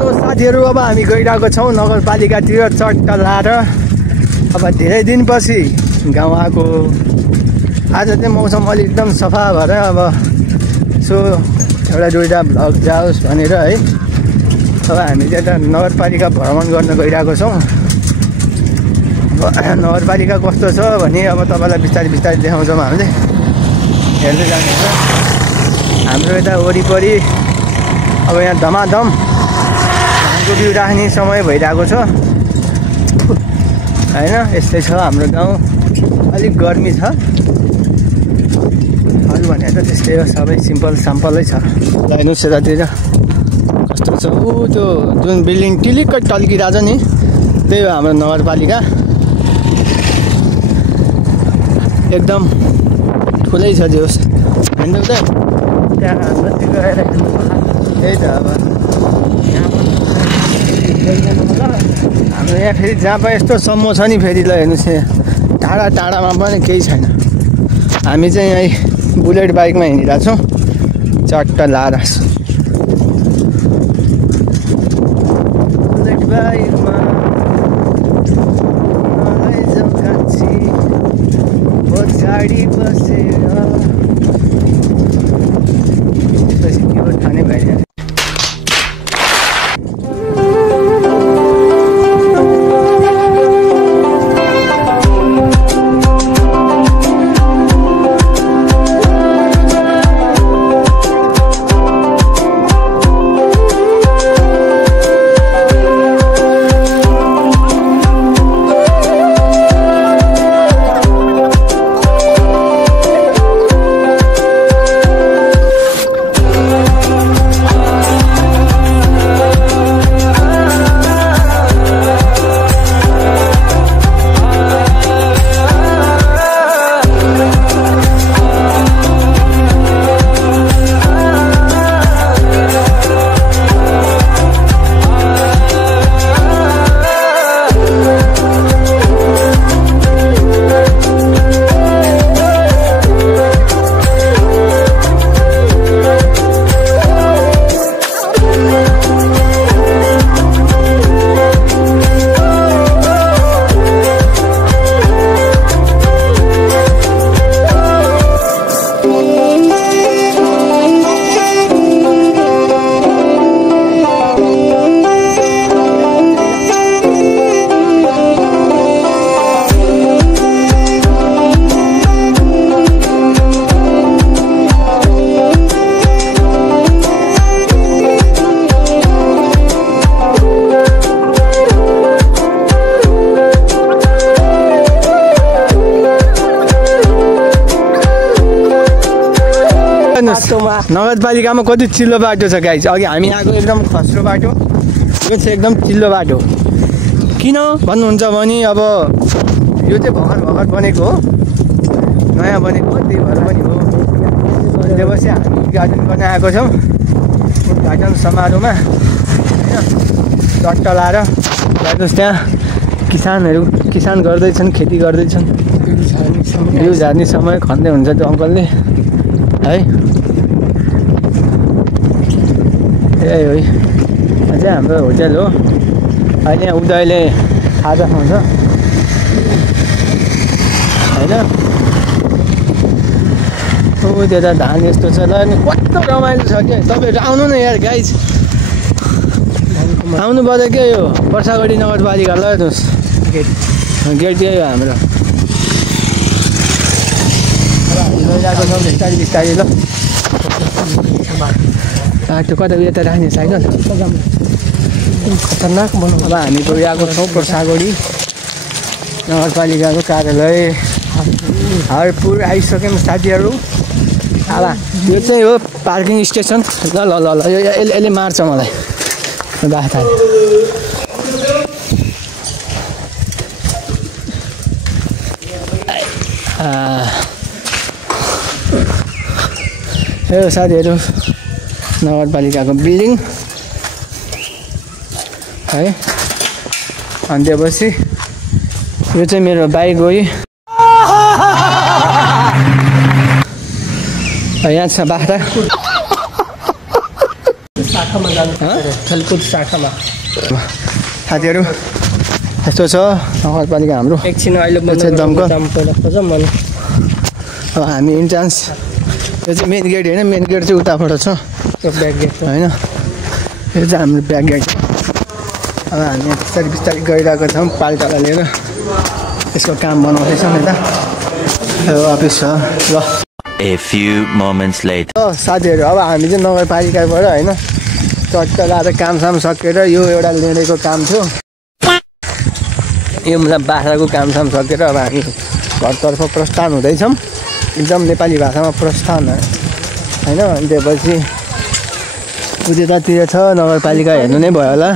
Hello साथीहरू, अब हामी गइरहेको छौँ नगरपालिकातिर चट्टा लाएर। अब धेरै दिनपछि गाउँ आएको। आज चाहिँ मौसम अलि एकदम सफा भएर अब सो एउटा दुईवटा भ्लग जाओस् भनेर है। अब हामी चाहिँ यता नगरपालिका भ्रमण गर्न गइरहेको छौँ। नगरपालिका कस्तो छ भने अब तपाईँलाई बिस्तारै बिस्तारै देखाउँछौँ हामीले, हेर्दै जानुहुन्छ। हाम्रो यता वरिपरि अब यहाँ धमाधम धानको बिउ राख्ने समय भइरहेको छ होइन। यस्तै छ हाम्रो गाउँ, अलिक गर्मी छ, अरू भने त त्यस्तै हो, सबै सिम्पल साम्पलै छ। ल हेर्नुहोस् यतातिर कस्तो छ। ऊ त्यो जुन बिल्डिङ टिलिक्कै टल्किरहेको छ नि, त्यही हो हाम्रो नगरपालिका। एकदम ठुलै छ जोस् हेर्नु त, त्यहाँ माथि गएर हेर्नु होला। त्यही त अब हाम्रो यहाँ फेरि जहाँ पनि यस्तो सम्म छ नि, फेरि ल हेर्नुहोस् यहाँ टाढा टाढामा पनि केही छैन। हामी चाहिँ यहीँ बुलेट बाइकमा हिँडिरहेको छौँ चट्टा लाएर। बुलेट बाइकमा पछाडि बसेर के हो ठाने भइरहेको। नगरपालिकामा कति चिल्लो बाटो छ गाइस। अघि हामी आएको एकदम खस्रो बाटो, यो चाहिँ एकदम चिल्लो बाटो। किन भन्नुहुन्छ भने अब यो चाहिँ भर्खर बनेको हो, नयाँ बनेको हो, त्यही भएर पनि हो। त्यसपछि हामी उद्घाटन गर्न आएको छौँ। उद्घाटन समारोहमा होइन चट्टा लाएर हेर्नुहोस्, त्यहाँ किसान गर्दैछन्, खेती गर्दैछन्। बिउ झार्ने समय खन्दै हुन्छ त्यो अङ्कलले है। यही हो, अझै हाम्रो होटेल हो। अहिले यहाँ उदयले खाजा खान्छ होइन। ऊ त्यता धान यस्तो छ ल, कस्तो रमाइलो छ क्या। तपाईँहरू आउनु न यार गाइज, आउनु पर्यो क्या। यो वर्षागढी नगरपालिका ल हेर्नुहोस्, गेट यही हो हाम्रो। गइरहेको छौँ बिस्तारै बिस्तारै। ल बाटो कता यता राख्ने साइकल खतरनाक बनाउनु। अब हामी गइरहेको छौँ वर्षागढी नगरपालिकाको कार्यालय। हरपुर आइसक्यौँ साथीहरू। अब यो चाहिँ हो पार्किङ स्टेसन। ल ल ल ल यसले मार्छ मलाई बाख्रा। यो साथीहरू नगरपालिकाको बिल्डिङ है। अनि त्यसपछि यो चाहिँ मेरो बाइक हो। यहाँ छ बाख्रा। शाखामा जानु खेलकुद शाखामा साथीहरू यस्तो छ नगरपालिका हाम्रो एकछिन अहिले पहिला खोजौँ मन अब हामी इन्ट्रान्स यो चाहिँ मेन गेट होइन मेन गेट चाहिँ उताबाट छ यो ब्याक गेट होइन यो चाहिँ हाम्रो ब्याक गेट अब हामी बिस्तारै बिस्तारै गइरहेको छौँ पाल्टालाई लिएर यसको काम बनाउँदैछौँ यता यो अफिस छ ल A few moments later. साथीहरू अब हामी चाहिँ नगरपालिकाबाट होइन चट्ट लाएर कामसाम सकेर यो एउटा लेडेको काम थियो यो मतलब बाख्राको कामसाम सकेर अब हामी घरतर्फ प्रस्थान हुँदैछौँ एकदम नेपाली भाषामा प्रस्थान होइन अनि त्यसपछि उतातिर छ नगरपालिका हेर्नु नै भयो होला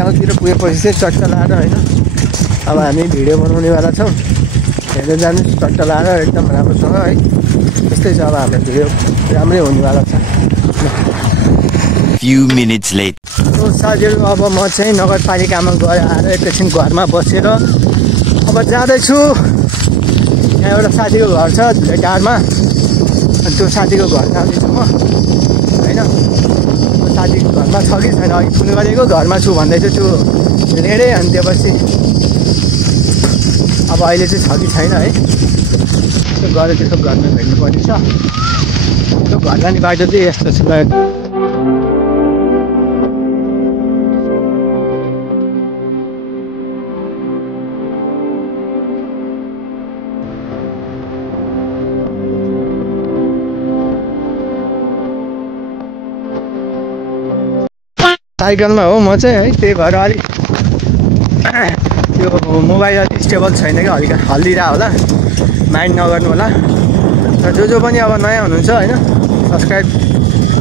गाउँतिर पुगेपछि चाहिँ चट्ट लाएर होइन अब हामी भिडियो बनाउनेवाला छौँ हेर्दै जानुहोस् चट्ट लाएर एकदम राम्रोसँग है त्यस्तै छ अब हाम्रो भिडियो राम्रै हुनेवाला छ Few minutes later. साथीहरू अब म चाहिँ नगरपालिकामा गएर आएर एकैछिन घरमा बसेर अब जाँदैछु यहाँ एउटा साथीको घर छ धुलेटारमा अनि त्यो साथीको घर जाँदैछु म होइन साथीको घरमा छ कि छैन अघि फोन गरेको घरमा छु भन्दैछु त्यो लेडे अनि त्यसपछि अब अहिले चाहिँ छ कि छैन है त्यो गएर त्यसको घरमा भेट्नु पर्ने छ त्यो घर जाने बाटो चाहिँ यस्तो छ साइकलमा हो म चाहिँ है त्यही भएर अलिक त्यो मोबाइल अलिक स्टेबल छैन क्या हल्का हल्लिरह होला माइन्ड नगर्नु होला र जो पनि अब नयाँ हुनुहुन्छ होइन सब्सक्राइब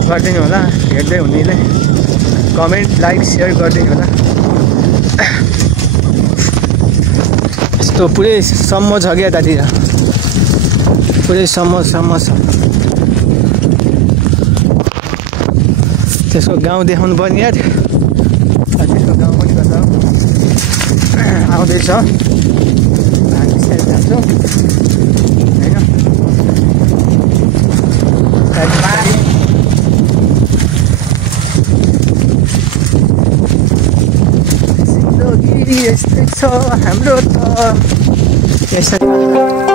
गरिदिनु होला हेर्दै हुनेले कमेन्ट लाइक सेयर गरिदिनु होला यस्तो पुरै सम्म छ क्या यतातिर पुरै सम्म छ त्यसको गाउँ देखाउनु पर्ने यार त्यसको गाउँ पनि गर्दा आउँदैछ हामी साइड जान्छौँ होइन यस्तै छ हाम्रो त यसरी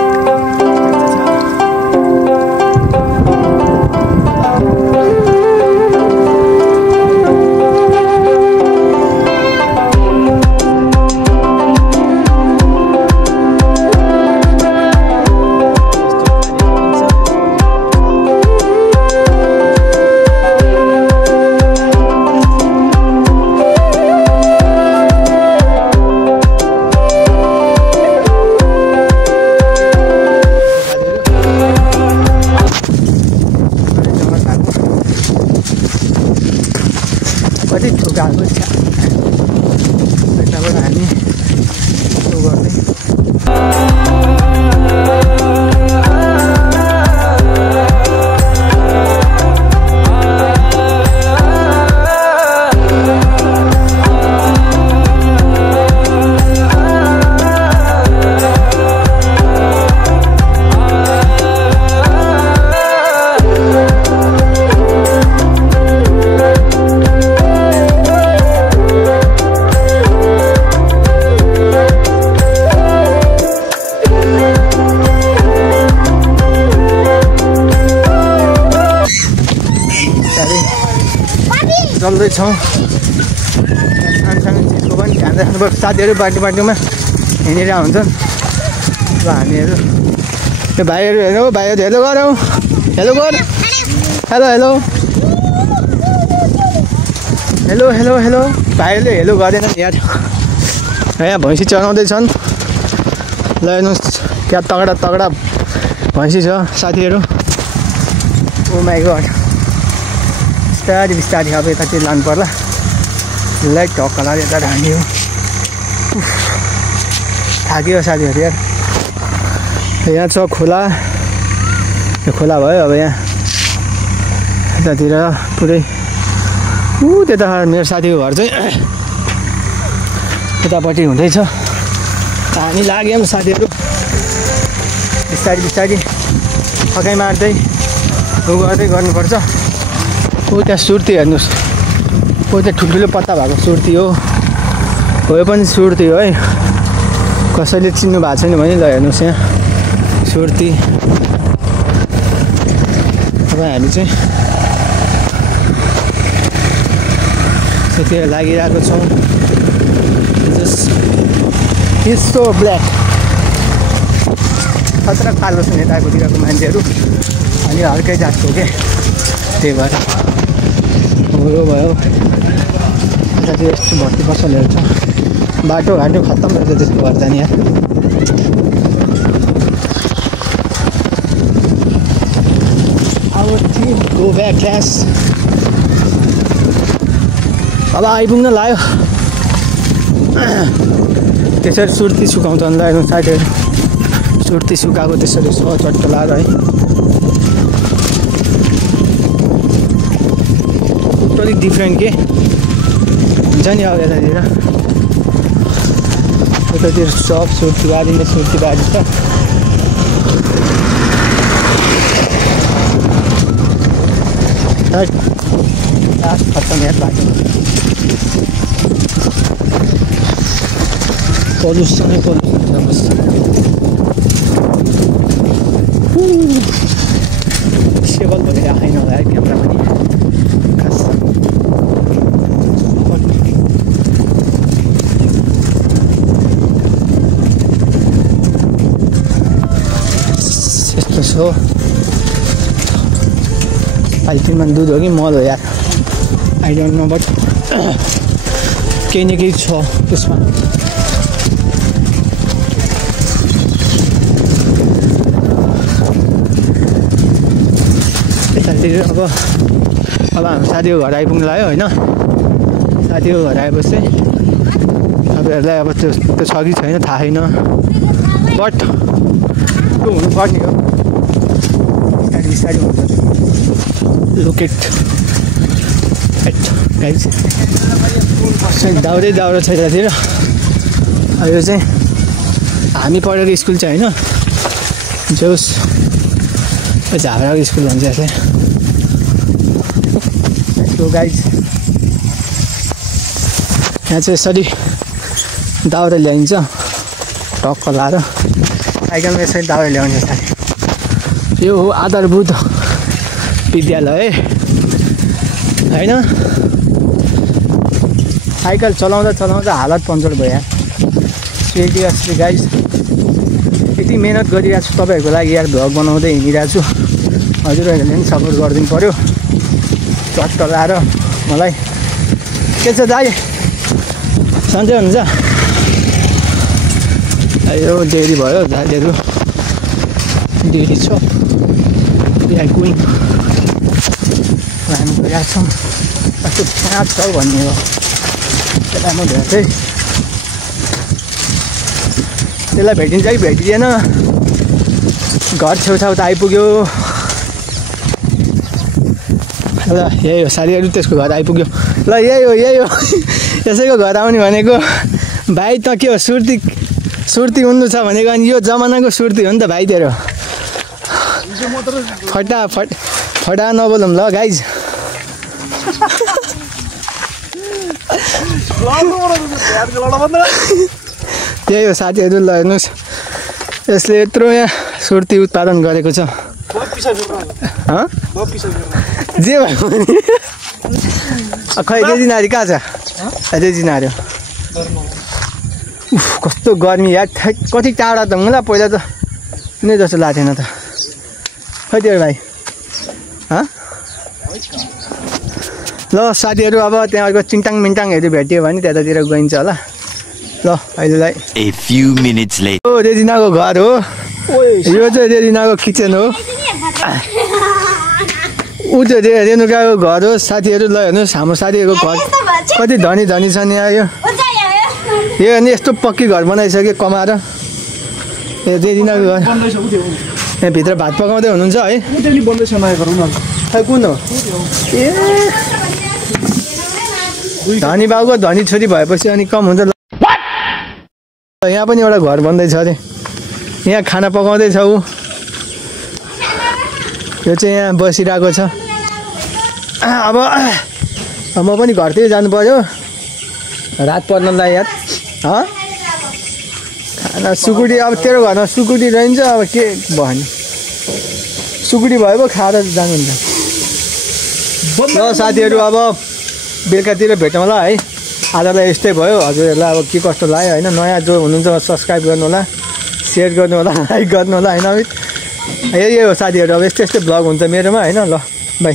कति ठुकाएको छ यताबाट हामी यसो गर्दै चल्दैछौँ सानसानो चिजको पनि ध्यान राख्नुपर्छ साथीहरू बाटोमा हिँडिरहेको हुन्छन् अब हामीहरू यो भाइहरू हेरौँ हेलो गरौँ हेलो गर हेलो भाइहरूले हेलो गरेन यार यहाँ भैँसी चलाउँदैछन् ल हेर्नुहोस् क्या तगडा भैँसी छ साथीहरू ओ माई गड बिस्तारी अब यतातिर लानु पर्ला लाइट ढक्का लाग्यो यता ढाँडियो थाक्यो साथीहरू यार यहाँ छ खोला यो खोला भयो अब यहाँ यतातिर पुरै त्यता मेरो साथीको घर चाहिँ उतापट्टि हुँदैछ हामी लाग्यौँ साथीहरू बिस्तारी थकाइ मार्दै गर्दै गर्नुपर्छ त्यहाँ सुर्ती हेर्नुहोस् त्यहाँ ठुल्ठुलो पत्ता भएको सुर्ती हो यो पनि सुर्ती हो है कसैले चिन्नु भएको छैन भने ल हेर्नुहोस् यहाँ सुर्ती अब हामी चाहिँ त्यतिर लागिरहेको छौँ यस्तो ब्ल्याक खतरा कालो छ यताकोतिरको मान्छेहरू अनि अर्कै जातको के त्यही भएर यो भयो यतातिर यस्तो भर्ती पसलहरू छ बाटोघाटो खत्तम रहेछ त्यसको गर्दा नि यार गो ब्याक क्लास अब आइपुग्न लाग्यो त्यसरी सुर्ती सुकाउँछन् ल हेर्नु साथीहरू सुर्ती सुकाएको त्यसरी चट्ट लाग्यो है अलिक डिफ्रेन्ट के हुन्छ नि अब यतातिर सब सुर्ती बाँधिने सुर्ती बाँधिन्छ खत्तम यार बाटो पल्युसनै पल्युसन छ बस सेबल भनेर आएन होला है क्यामेरा पनि खास यस्तो छ पाइपमा दुध हो कि मल हो यार आई डोन्ट नो बट केही न केही छ त्यसमा यतातिर अब हाम्रो साथीको घर आइपुग्नु लाग्यो होइन साथीको घर आएपछि तपाईँहरूलाई अब त्यो छ कि छैन थाहा छैन बट त्यो हुनुपर्ने हो बिस्तारै हुन्छ लोकेट गाइस दाउरो छ यतातिर यो चाहिँ हामी पढेको स्कुल चाहिँ होइन जोस् झागडाको स्कुल भन्छ यसलाई सो गाइस यहाँ चाहिँ यसरी दाउरा ल्याइन्छ टक्क लाएर साइकलमा यसरी दाउरा ल्याउने साथी यो हो आधारभूत विद्यालय होइन साइकल चलाउँदा हालत पङ्चर भयो सिरियसली गाइस यति मेहनत गरिरहेको छु तपाईँहरूको लागि यार भ्लग बनाउँदै हिँडिरहेको छु हजुरहरूले पनि सपोर्ट गरिदिनु पऱ्यो चट्ट लाएर मलाई के छ दाइ सन्चै हुन्छ यो डेरी भयो दाइहरू डेरी छ कुइङ हामी गइरहेको छौँ कस्तो कहाँ छ भन्ने हो त्यसलाई म भेट्दै त्यसलाई भेटिन्छ कि भेटिँदैन घर छेउछाउ त आइपुग्यो ल यही हो साथीहरू त्यसको घर आइपुग्यो ल यही हो यसैको घर आउने भनेको भाइ त के हो सुर्ती उन्नु छ भनेको अनि यो जमानाको सुर्ती हो नि त भाइ तेरो फटा नबोलौँ ल गाइज त्यही हो साथीहरू ल हेर्नुहोस् यसले यत्रो यहाँ सुर्ती उत्पादन गरेको छ जे भयो भने खै रेजिनारी कहाँ छ रेजिनारी कस्तो गर्मी यार कति टाढा त मलाई पहिला त नै जस्तो लाग्थेन त खै त्यो भाइ ल साथीहरू अब त्यहाँको चिङटाङ मिङटाङहरू भेट्यो भने त्यतातिर गइन्छ होला ल अहिलेलाई A few minutes later. ओ रेजिनाको घर हो यो चाहिँ रेजिनाको किचन हो ऊ चाहिँ रेनुकाको घर हो साथीहरू ल हेर्नुहोस् हाम्रो साथीहरूको घर कति धनी धनी छ नि यो अनि यस्तो पक्की घर बनाइसक्यो कमाएर ए रेजिनाको घर यहाँभित्र भात पकाउँदै हुनुहुन्छ है खै कुन हो ए धनी बाबुको धनी छोरी भएपछि अनि कम हुन्छ यहाँ पनि एउटा घर बन्दैछ अरे यहाँ खाना पकाउँदैछ ऊ यो चाहिँ यहाँ बसिरहेको छ अब म पनि घरतिर जानु पर्यो रात पर्नलाई यार खाना सुकुटी अब तेरो घरमा सुकुटी रहन्छ अब के भयो नि सुकुटी भयो पो खाएर जानुहुन्छ ल साथीहरू अब बेलुकातिर भेटौँ होला है आजलाई यस्तै भयो हजुरहरूलाई अब के कस्तो लाग्यो होइन नयाँ जो हुनुहुन्छ सब्सक्राइब गर्नु होला सेयर गर्नु होला लाइक गर्नु होला होइन अमित यही हो साथीहरू अब यस्तै यस्तै ब्लग हुन्छ मेरोमा होइन ल बाई